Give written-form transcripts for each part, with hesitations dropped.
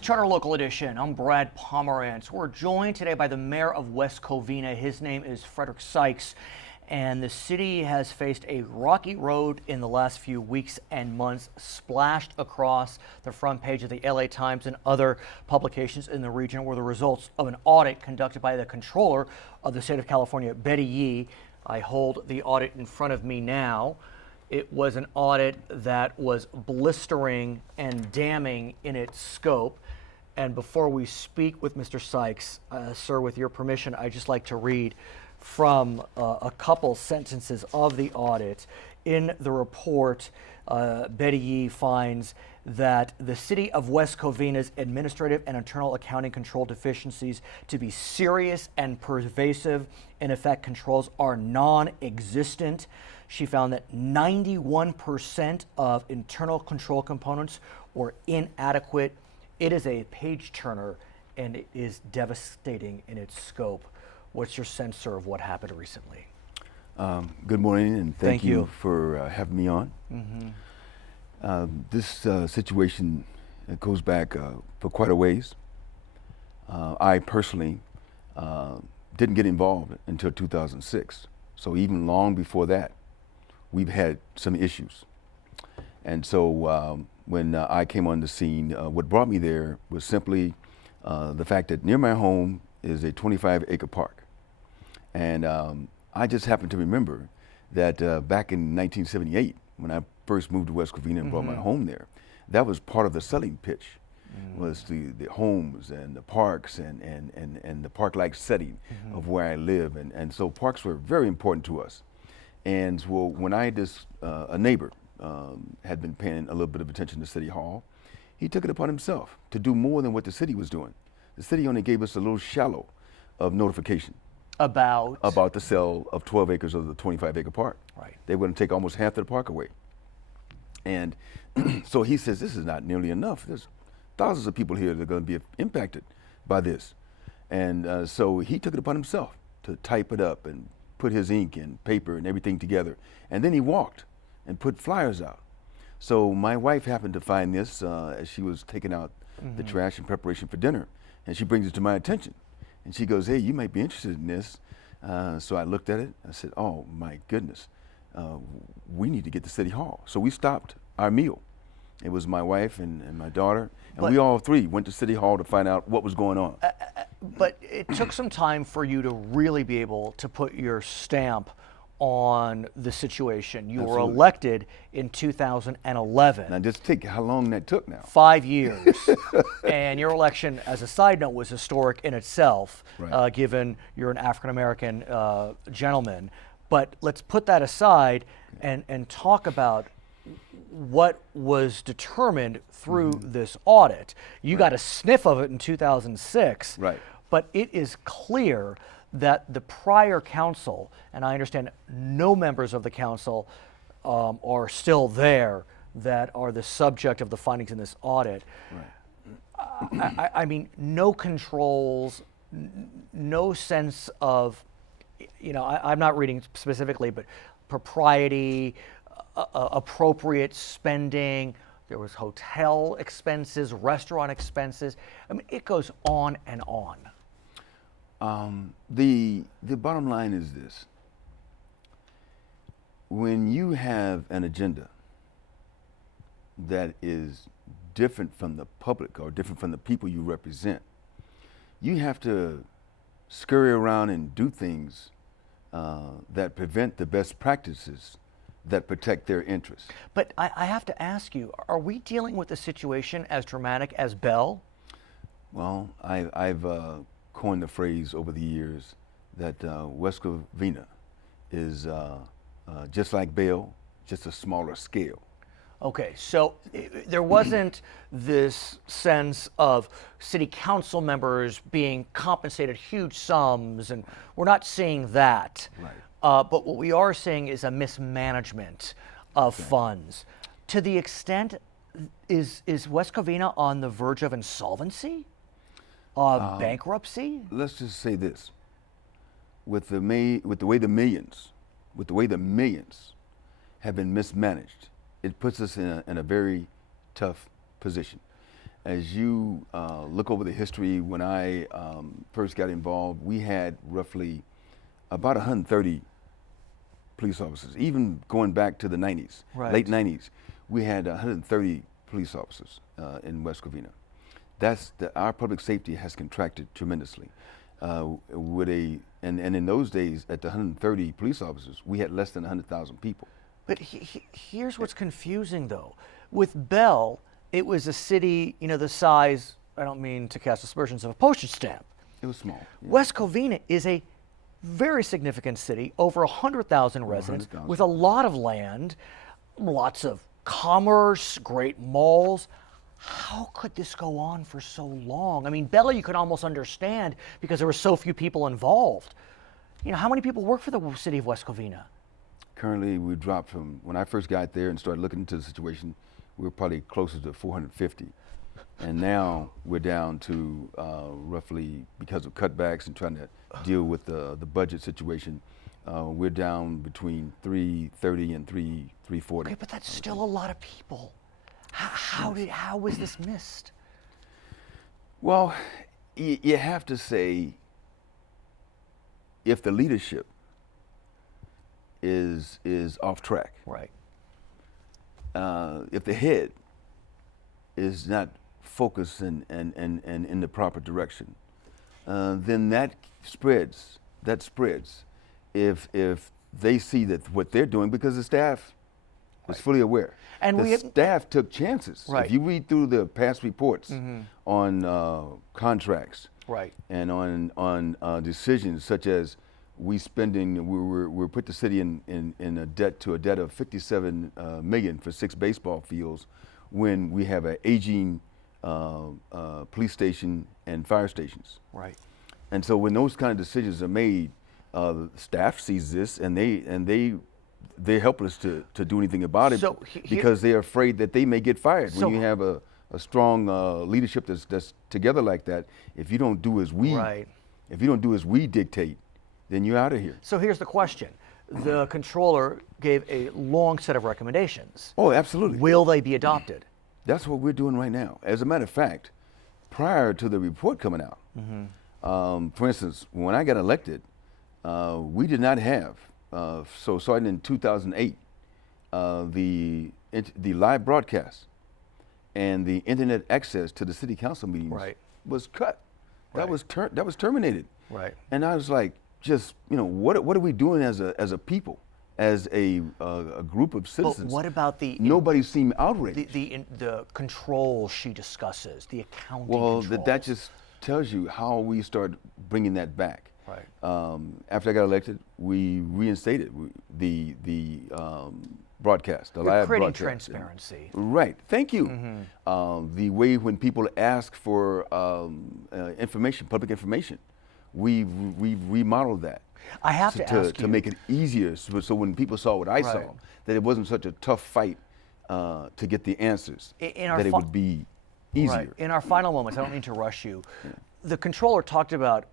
is Charter Local Edition. I'm Brad Pomerance. We're joined today by the mayor of West Covina. His name is Frederick Sykes. And the city has faced a rocky road in the last few weeks and months, splashed across the front page of the LA Times and other publications in the region were the results of an audit conducted by the controller of the state of California, Betty Yee. I hold the audit in front of me now. It was an audit that was blistering and damning in its scope. And before we speak with Mr. Sykes, sir, with your permission, I'd just like to read from a couple sentences of the audit. In the report, Betty Yee finds that the city of West Covina's administrative and internal accounting control deficiencies to be serious and pervasive. In effect, controls are non-existent. She found that 91% of internal control components were inadequate. It is a page turner and it is devastating in its scope. What's your sense, sir, of what happened recently? Good morning, and thank you for having me on. This situation goes back for quite a ways. I personally didn't get involved until 2006, so even long before that, we've had some issues. And so when I came on the scene, what brought me there was simply the fact that near my home is a 25-acre park. And I just happened to remember that back in 1978, when I first moved to West Covina and brought my home there, that was part of the selling pitch, was the homes and the parks and the park-like setting of where I live. And so parks were very important to us. And well, when a neighbor had been paying a little bit of attention to City Hall, he took it upon himself to do more than what the city was doing. The city only gave us a little shallow of notification. About the sale of 12 acres of the 25-acre park. Right. They wouldn't take almost half of the park away. And so he says, this is not nearly enough. There's thousands of people here that are going to be impacted by this. And so he took it upon himself to type it up and put his ink and paper and everything together. And then he walked and put flyers out. So my wife happened to find this as she was taking out the trash in preparation for dinner. And she brings it to my attention. And she goes, hey, you might be interested in this. So I looked at it. I said, oh, my goodness. We need to get to City Hall. So we stopped our meal. It was my wife and my daughter. And we all three went to City Hall to find out what was going on. But it took some time for you to really be able to put your stamp on the situation. You were elected in 2011. Now just think how long that took now. 5 years. And your election, as a side note, was historic in itself, given you're an African-American gentleman. But let's put that aside and talk about what was determined through this audit. You got a sniff of it in 2006. Right. But it is clear that the prior council, and I understand no members of the council are still there that are the subject of the findings in this audit. Right. I mean, no controls, no sense of, I'm not reading specifically, but propriety, appropriate spending. There was hotel expenses, restaurant expenses. I mean, it goes on and on. The bottom line is this. When you have an agenda that is different from the public or different from the people you represent, you have to scurry around and do things that prevent the best practices that protect their interests. But I have to ask you, are we dealing with a situation as dramatic as Bell? Well, I've coined the phrase over the years that West Covina is just like Bell, just a smaller scale. Okay, so there wasn't this sense of city council members being compensated huge sums, and we're not seeing that. Right. But what we are seeing is a mismanagement of funds. To the extent, is West Covina on the verge of insolvency? Bankruptcy? Let's just say this: with the way the millions have been mismanaged, it puts us in a very tough position. as you look over the history, when I first got involved, we had roughly about 130 police officers. Even going back to the 90s, Right. late 90s, we had 130 police officers in West Covina. Our public safety has contracted tremendously. And in those days, at the 130 police officers, we had less than 100,000 people. But here's what's confusing, though. With Bell, it was a city, the size, I don't mean to cast aspersions, of a postage stamp. It was small. Yeah. West Covina is a very significant city, over 100,000 residents, 100,000. with a lot of land, lots of commerce, great malls. How could this go on for so long? I mean, Bella, you could almost understand because there were so few people involved. How many people work for the city of West Covina? Currently, we dropped from, when I first got there and started looking into the situation, we were probably closer to 450. And now we're down to roughly, because of cutbacks and trying to deal with the budget situation, we're down between 330 and 340. Okay, but that's still a lot of people. How was this missed? Well, you have to say, if the leadership is off track, Right. if the head is not focused and in the proper direction, then that spreads. If they see that what they're doing, because the staff is fully aware. And the staff took chances. Right. If you read through the past reports on contracts, Right. and on decisions such as we put the city in a debt of 57 million for 6 baseball fields, when we have an aging police station and fire stations. Right. And so when those kind of decisions are made, staff sees this and they're helpless to do anything about it, because they're afraid that they may get fired. When you have a strong leadership that's together like that, if you don't do as we dictate, then you're out of here. So here's the question. The controller gave a long set of recommendations. Oh, absolutely. Will they be adopted? That's what we're doing right now. As a matter of fact, prior to the report coming out, for instance, when I got elected, we did not have, so starting in 2008, the live broadcast and the internet access to the city council meetings was cut. That was terminated. Right. And I was like, what are we doing as a people, as a group of citizens? But what about nobody seemed outraged. The controls she discusses, the accounting Well, controls? that just tells you how we start bringing that back. Right. After I got elected, we reinstated the broadcast, the live creating broadcast. transparency. Right. Thank you. The way when people ask for information, public information, we remodeled that. I have to ask you, to make it easier, so when people saw what I saw, that it wasn't such a tough fight to get the answers. That it would be easier. Right. In our final moments, I don't mean to rush you. The controller talked about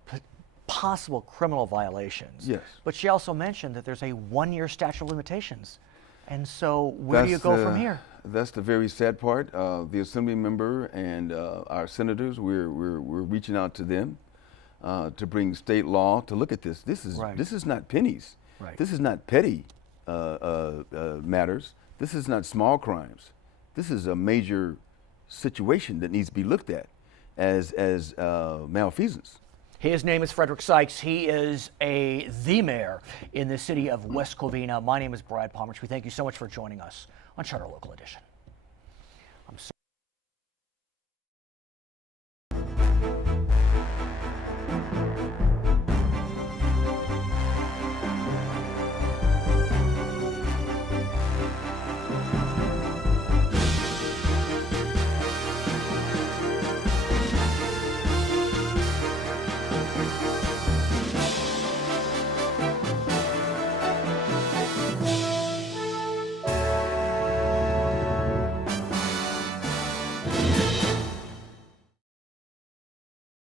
possible criminal violations. Yes. But she also mentioned that there's a 1-year statute of limitations. And so where do you go from here? That's the very sad part. The assembly member and our senators, we're reaching out to them to bring state law to look at this. This is not pennies. Right. This is not petty matters. This is not small crimes. This is a major situation that needs to be looked at as malfeasance. His name is Frederick Sykes. He is the mayor in the city of West Covina. My name is Brad Pomerance. We thank you so much for joining us on Charter Local Edition.